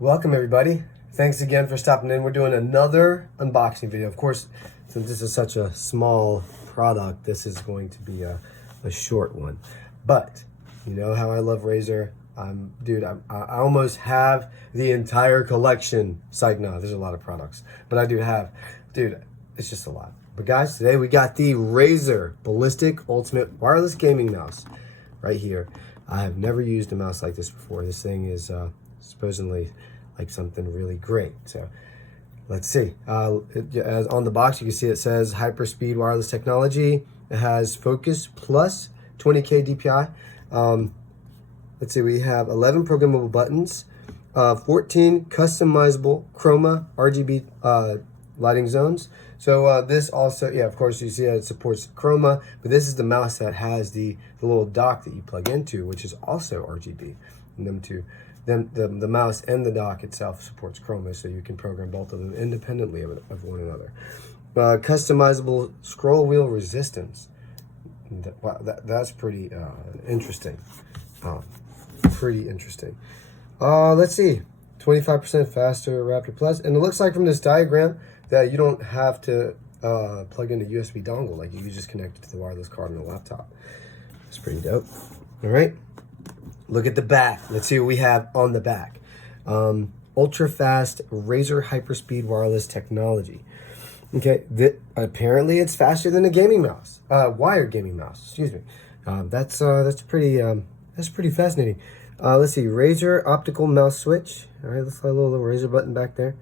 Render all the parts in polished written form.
Welcome everybody. Thanks again for stopping in. We're doing another unboxing video. Of course, since this is such a small product, this is going to be a short one. But you know how I love Razer. Dude, I almost have the entire collection. Psych, no, there's a lot of products, but I do have, dude, it's just a lot. But guys, today we got the Razer Ballistic Ultimate Wireless Gaming Mouse right here. I have never used a mouse like this before. This thing is supposedly like something really great. So let's see. As on the box, you can see it says Hyperspeed wireless technology. It has Focus Plus 20K DPI. Let's see, we have 11 programmable buttons, 14 customizable chroma RGB lighting zones. So this also, yeah, of course you see that it supports chroma, but this is the mouse that has the little dock that you plug into, which is also RGB. And the mouse and the dock itself supports chroma, so you can program both of them independently of one another. Customizable scroll wheel resistance. Wow, that's pretty interesting. Pretty interesting. Let's see, 25% faster Raptor Plus, and it looks like from this diagram that you don't have to plug in a USB dongle. Like, you can just connect it to the wireless card on the laptop. It's pretty dope. All right, look at the back. Let's see what we have on the back. Ultra fast Razer Hyperspeed wireless technology. Okay, apparently it's faster than a gaming mouse, wired gaming mouse. Excuse me. That's pretty fascinating. Let's see, Razer optical mouse switch. All right, let's have a little Razer button back there.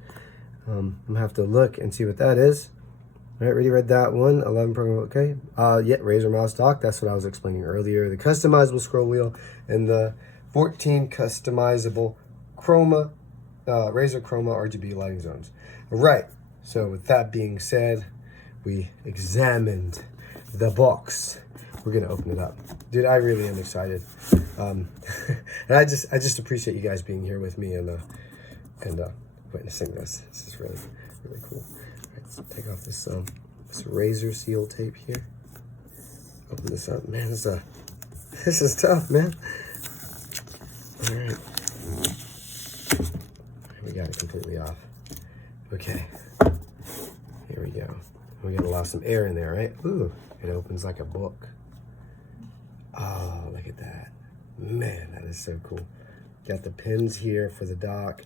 I'm gonna have to look and see what that is. All right, already read that one. 11 program, okay. Yeah, Razer mouse dock. That's what I was explaining earlier. The customizable scroll wheel and the 14 customizable chroma, Razer chroma RGB lighting zones. All right. So with that being said, we examined the box. We're gonna open it up, dude. I really am excited, and I just appreciate you guys being here with me and witnessing this. This is really cool. All right, let's take off this Razer seal tape here. Open this up, man. This is tough, man. All right, we got it completely off. Okay, here we go. We gotta allow some air in there, right? Ooh, it opens like a book. Oh, look at that. Man, that is so cool. Got the pins here for the dock.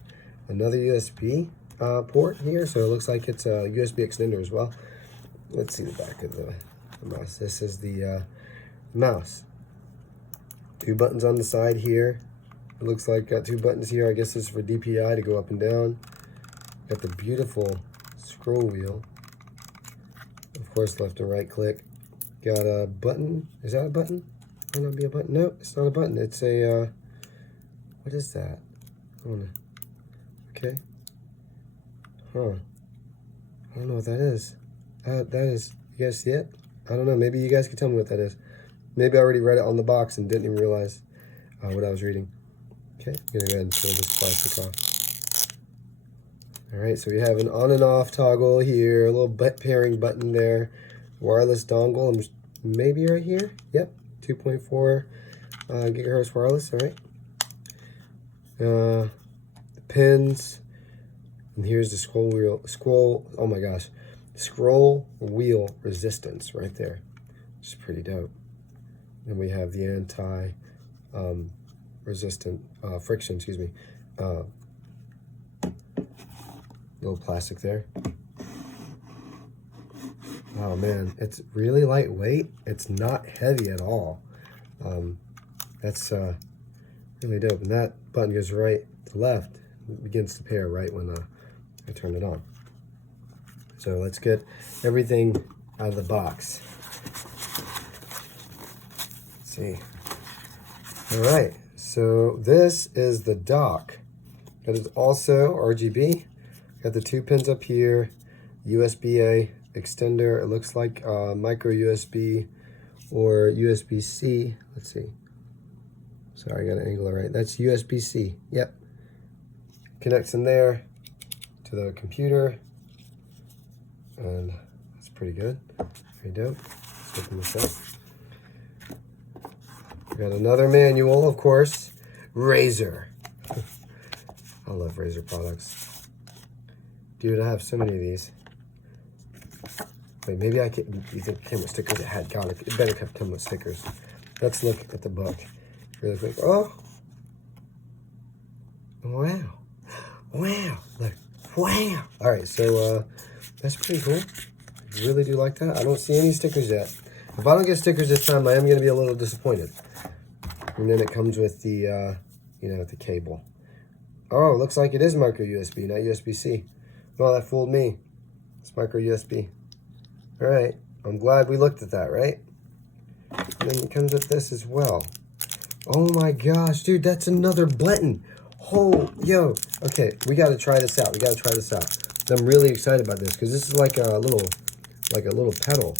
Another USB port here, so it looks like it's a USB extender as well. Let's see the back of the mouse. This is the mouse. 2 buttons on the side here. It looks like got 2 buttons here. I guess this is for DPI to go up and down. Got the beautiful scroll wheel. Of course, left and right click. Got a button. Is that a button? Might not be a button. No, it's not a button. It's a, what is that? Okay. Huh. I don't know what that is. That is, you guys see it? I don't know. Maybe you guys can tell me what that is. Maybe I already read it on the box and didn't even realize what I was reading. Okay, I'm gonna go ahead and pull this plastic off. All right, so we have an on and off toggle here, a little pairing button there, wireless dongle, maybe right here. Yep, 2.4 gigahertz wireless. All right. The pins, and here's the scroll. Oh my gosh, scroll wheel resistance right there. Which is pretty dope. Then we have the anti resistant friction. Excuse me. Little plastic there. Oh man, it's really lightweight. It's not heavy at all. That's really dope. And that button goes right to left. It begins to pair right when I turn it on. So let's get everything out of the box. Let's see. All right, so this is the dock. That is also RGB. Got the 2 pins up here, USB-A extender. It looks like micro USB or USB-C. Let's see. Sorry, I got an angle right. That's USB-C. Yep. Connects in there to the computer. And that's pretty good. Very dope. Let's open this up. We got another manual, of course. Razer. I love Razer products. Dude, I have so many of these. Wait, maybe I can. You think it came with stickers? It had. God, it better have come with stickers. Let's look at the book really quick. Oh, wow, wow, look, wow. All right, so that's pretty cool. I really do like that. I don't see any stickers yet. If I don't get stickers this time, I am going to be a little disappointed. And then it comes with the, you know, the cable. Oh, it looks like it is micro USB, not USB-C. Well, that fooled me. It's micro USB. All right, I'm glad we looked at that, right? And then it comes with this as well. Oh my gosh, dude, that's another button. Oh, yo. Okay, we got to try this out. We got to try this out. I'm really excited about this because this is like a little pedal.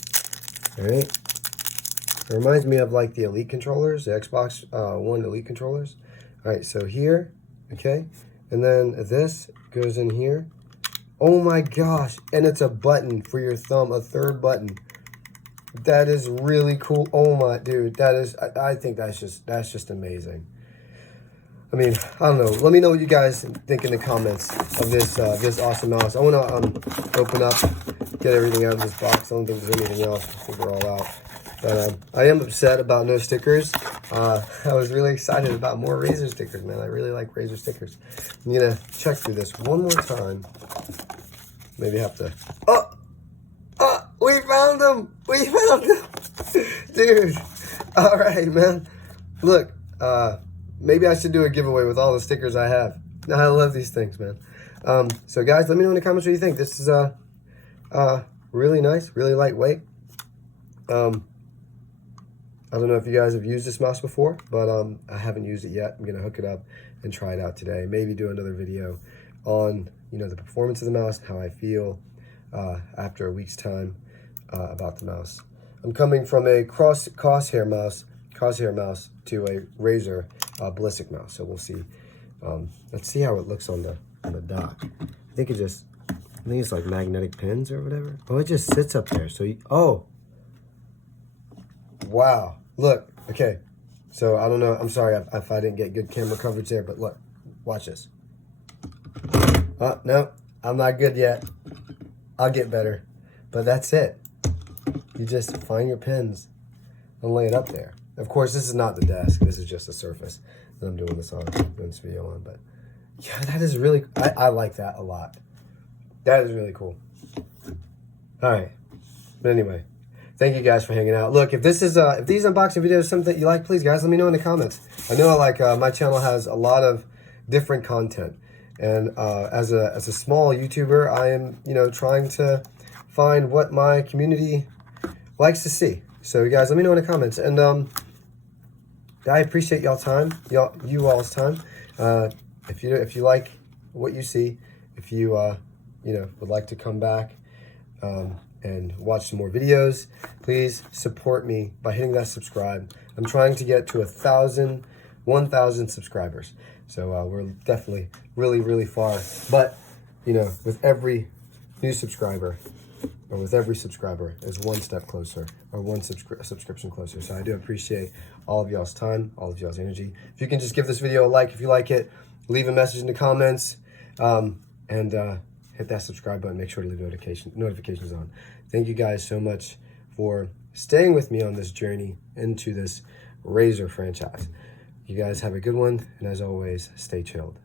All right. It reminds me of like the Elite controllers, the Xbox One Elite controllers. All right, so here, okay, and then this goes in here. Oh my gosh, and it's a button for your thumb, a third button. That is really cool. Oh my, dude, that is, I think that's just amazing. I mean, I don't know. Let me know what you guys think in the comments of this this awesome mouse. I want to open up, get everything out of this box. I don't think there's anything else. I think we're all out. But I am upset about no stickers. I was really excited about more Razer stickers, man. I really like Razer stickers. I'm going to check through this one more time. Maybe have to... Oh! Oh! We found them! We found them! Dude! All right, man. Look, maybe I should do a giveaway with all the stickers I have. I love these things, man. So, guys, let me know in the comments what you think. This is really nice, really lightweight. I don't know if you guys have used this mouse before, but I haven't used it yet. I'm going to hook it up and try it out today. Maybe do another video on, you know, the performance of the mouse, how I feel after a week's time about the mouse. I'm coming from a crosshair mouse to a Razer Ballistic mouse. So we'll see. Let's see how it looks on the dock. I think it's like magnetic pins or whatever. Oh, it just sits up there. So oh, wow. Look, okay. So I don't know. I'm sorry if I didn't get good camera coverage there, but look, watch this. Oh, no, I'm not good yet. I'll get better. But that's it. You just find your pins and lay it up there. Of course, this is not the desk. This is just a surface that I'm doing this video on. But yeah, that is really, I like that a lot. That is really cool. All right. But anyway, thank you guys for hanging out. Look, if this is if these unboxing videos are something that you like, please guys, let me know in the comments. I know like my channel has a lot of different content, and as a small YouTuber, I am, you know, trying to find what my community likes to see. So you guys, let me know in the comments, and I appreciate y'all's time, you all's time. If you like what you see, if you you know, would like to come back and watch some more videos, please support me by hitting that subscribe. I'm trying to get to 1,000 subscribers. So we're definitely really far. But, you know, with every new subscriber, or with every subscriber, is one step closer, or one subscription closer. So I do appreciate all of y'all's time, all of y'all's energy. If you can just give this video a like if you like it, leave a message in the comments, and hit that subscribe button. Make sure to leave notifications on. Thank you guys so much for staying with me on this journey into this Razer franchise. You guys have a good one, and as always, stay chilled.